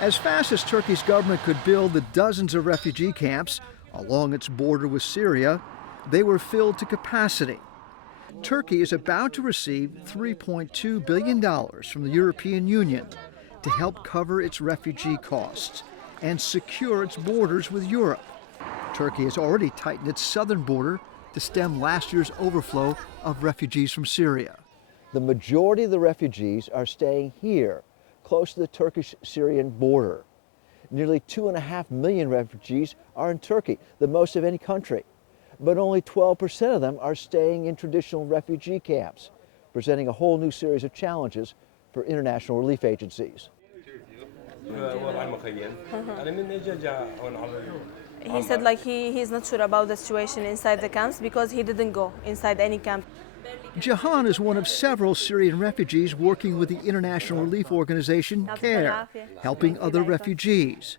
As fast as Turkey's government could build the dozens of refugee camps along its border with Syria, they were filled to capacity. Turkey is about to receive $3.2 billion from the European Union to help cover its refugee costs and secure its borders with Europe. Turkey has already tightened its southern border to stem last year's overflow of refugees from Syria. The majority of the refugees are staying here, close to the Turkish-Syrian border. Nearly 2.5 million refugees are in Turkey, the most of any country. But only 12% of them are staying in traditional refugee camps, presenting a whole new series of challenges for international relief agencies. He said he's not sure about the situation inside the camps because he didn't go inside any camp. Jahan is one of several Syrian refugees working with the international relief organization CARE, helping other refugees.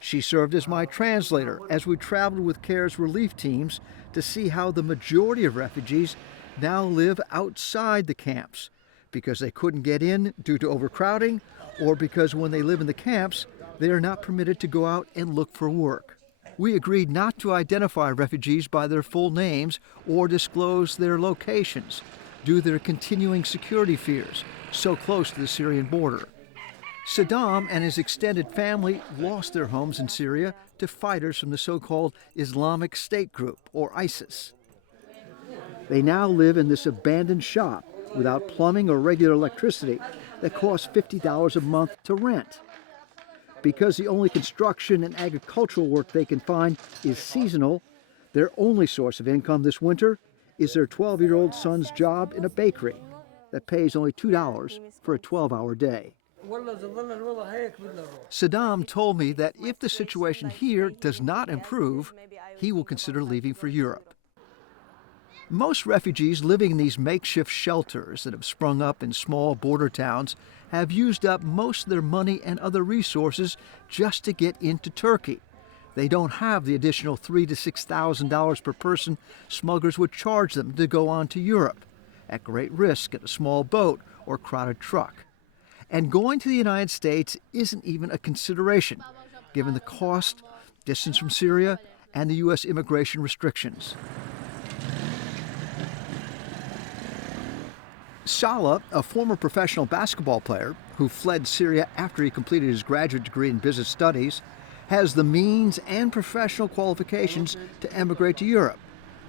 She served as my translator as we traveled with CARE's relief teams to see how the majority of refugees now live outside the camps because they couldn't get in due to overcrowding or because when they live in the camps, they are not permitted to go out and look for work. We agreed not to identify refugees by their full names or disclose their locations due to their continuing security fears so close to the Syrian border. Saddam and his extended family lost their homes in Syria to fighters from the so-called Islamic State group, or ISIS. They now live in this abandoned shop without plumbing or regular electricity that costs $50 a month to rent. Because the only construction and agricultural work they can find is seasonal, their only source of income this winter is their 12-year-old son's job in a bakery that pays only $2 for a 12-hour day. Saddam told me that if the situation here does not improve, he will consider leaving for Europe. Most refugees living in these makeshift shelters that have sprung up in small border towns have used up most of their money and other resources just to get into Turkey. They don't have the additional $3,000 to $6,000 per person smugglers would charge them to go on to Europe, at great risk in a small boat or crowded truck. And going to the United States isn't even a consideration, given the cost, distance from Syria, and the U.S. immigration restrictions. Salah, a former professional basketball player who fled Syria after he completed his graduate degree in business studies, has the means and professional qualifications to emigrate to Europe,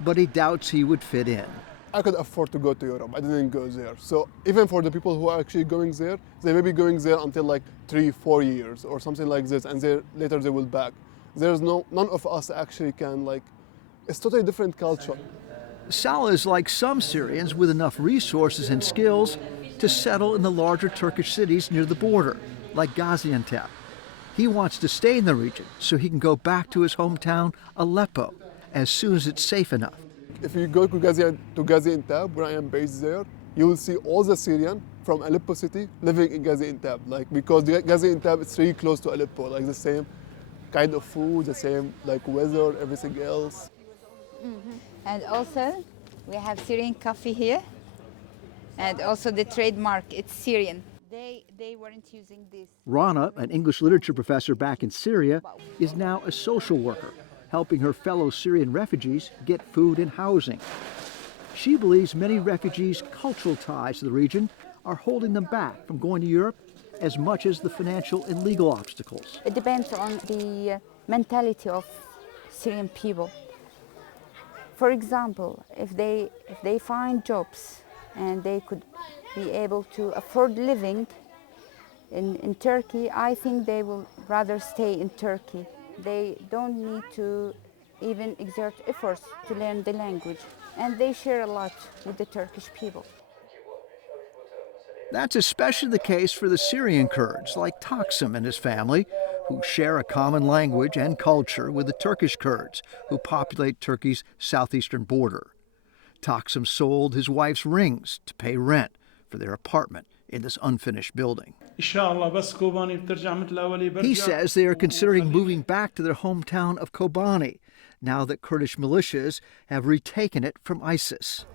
but he doubts he would fit in. I could afford to go to Europe. I didn't go there. So even for the people who are actually going there, they may be going there until like 3-4 years or something like this, and later they will back. There's none of us actually can it's totally different culture. Salah is like some Syrians with enough resources and skills to settle in the larger Turkish cities near the border, like Gaziantep. He wants to stay in the region so he can go back to his hometown, Aleppo, as soon as it's safe enough. If you go to Gaziantep, where I am based there, you will see all the Syrians from Aleppo city living in Gaziantep, because Gaziantep is really close to Aleppo, the same kind of food, the same weather, everything else. Mm-hmm. And also, we have Syrian coffee here, and also the trademark, it's Syrian. They weren't using this. Rana, an English literature professor back in Syria, is now a social worker, helping her fellow Syrian refugees get food and housing. She believes many refugees' cultural ties to the region are holding them back from going to Europe as much as the financial and legal obstacles. It depends on the mentality of Syrian people. For example, if they find jobs and they could be able to afford living in Turkey, I think they will rather stay in Turkey. They don't need to even exert efforts to learn the language, and they share a lot with the Turkish people. That's especially the case for the Syrian Kurds, like Taksim and his family, who share a common language and culture with the Turkish Kurds, who populate Turkey's southeastern border. Taksim sold his wife's rings to pay rent for their apartment in this unfinished building. He says they are considering moving back to their hometown of Kobani, now that Kurdish militias have retaken it from ISIS.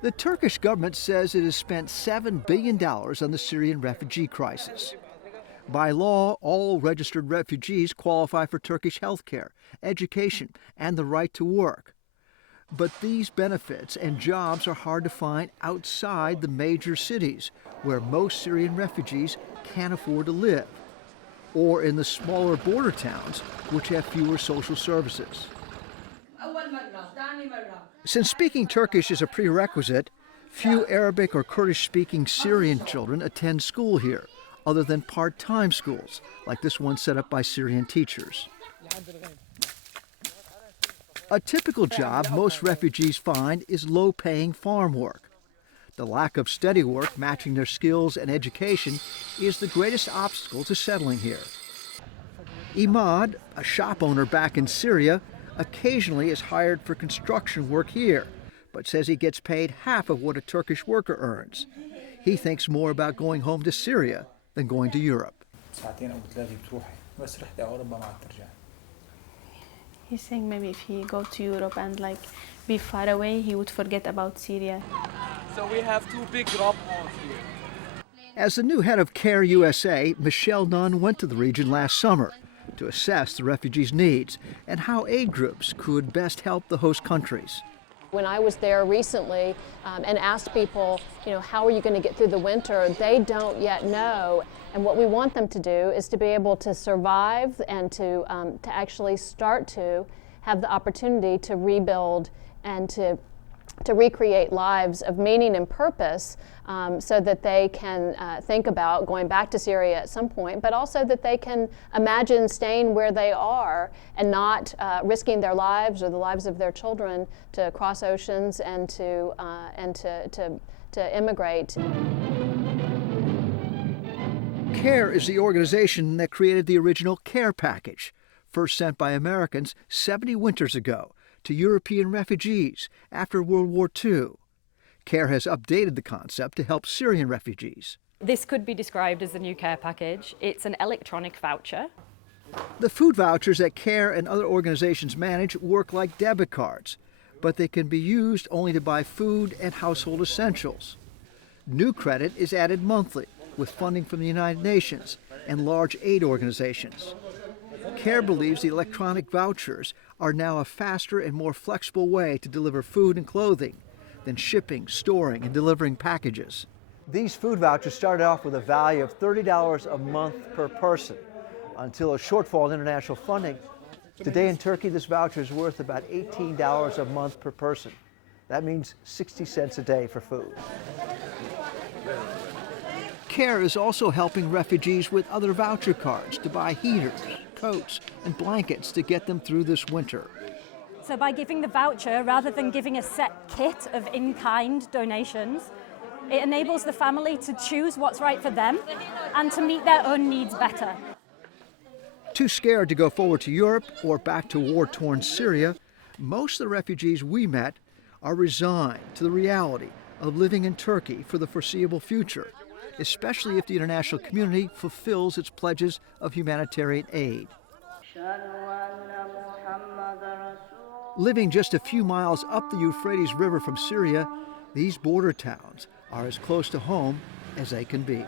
The Turkish government says it has spent $7 billion on the Syrian refugee crisis. By law, all registered refugees qualify for Turkish health care, education, and the right to work. But these benefits and jobs are hard to find outside the major cities, where most Syrian refugees can't afford to live, or in the smaller border towns, which have fewer social services. Since speaking Turkish is a prerequisite, few Arabic or Kurdish-speaking Syrian children attend school here, other than part-time schools, like this one set up by Syrian teachers. A typical job most refugees find is low-paying farm work. The lack of steady work matching their skills and education is the greatest obstacle to settling here. Imad, a shop owner back in Syria, occasionally is hired for construction work here, but says he gets paid half of what a Turkish worker earns. He thinks more about going home to Syria than going to Europe. He's saying maybe if he go to Europe and be far away, he would forget about Syria. So we have two big drop-offs here. As the new head of CARE USA, Michelle Nunn went to the region last summer to assess the refugees' needs and how aid groups could best help the host countries. When I was there recently and asked people, how are you going to get through the winter, they don't yet know. And what we want them to do is to be able to survive and to actually start to have the opportunity to rebuild and to recreate lives of meaning and purpose, so that they can think about going back to Syria at some point, but also that they can imagine staying where they are and not risking their lives or the lives of their children to cross oceans and to immigrate. CARE is the organization that created the original CARE package, first sent by Americans 70 winters ago to European refugees after World War II. CARE has updated the concept to help Syrian refugees. This could be described as the new CARE package. It's an electronic voucher. The food vouchers that CARE and other organizations manage work like debit cards, but they can be used only to buy food and household essentials. New credit is added monthly, with funding from the United Nations and large aid organizations. CARE believes the electronic vouchers are now a faster and more flexible way to deliver food and clothing than shipping, storing, and delivering packages. These food vouchers started off with a value of $30 a month per person until a shortfall in international funding. Today in Turkey, this voucher is worth about $18 a month per person. That means 60 cents a day for food. CARE is also helping refugees with other voucher cards to buy heaters, coats, and blankets to get them through this winter. So by giving the voucher, rather than giving a set kit of in-kind donations, it enables the family to choose what's right for them and to meet their own needs better. Too scared to go forward to Europe or back to war-torn Syria, most of the refugees we met are resigned to the reality of living in Turkey for the foreseeable future, especially if the international community fulfills its pledges of humanitarian aid. Living just a few miles up the Euphrates River from Syria, these border towns are as close to home as they can be.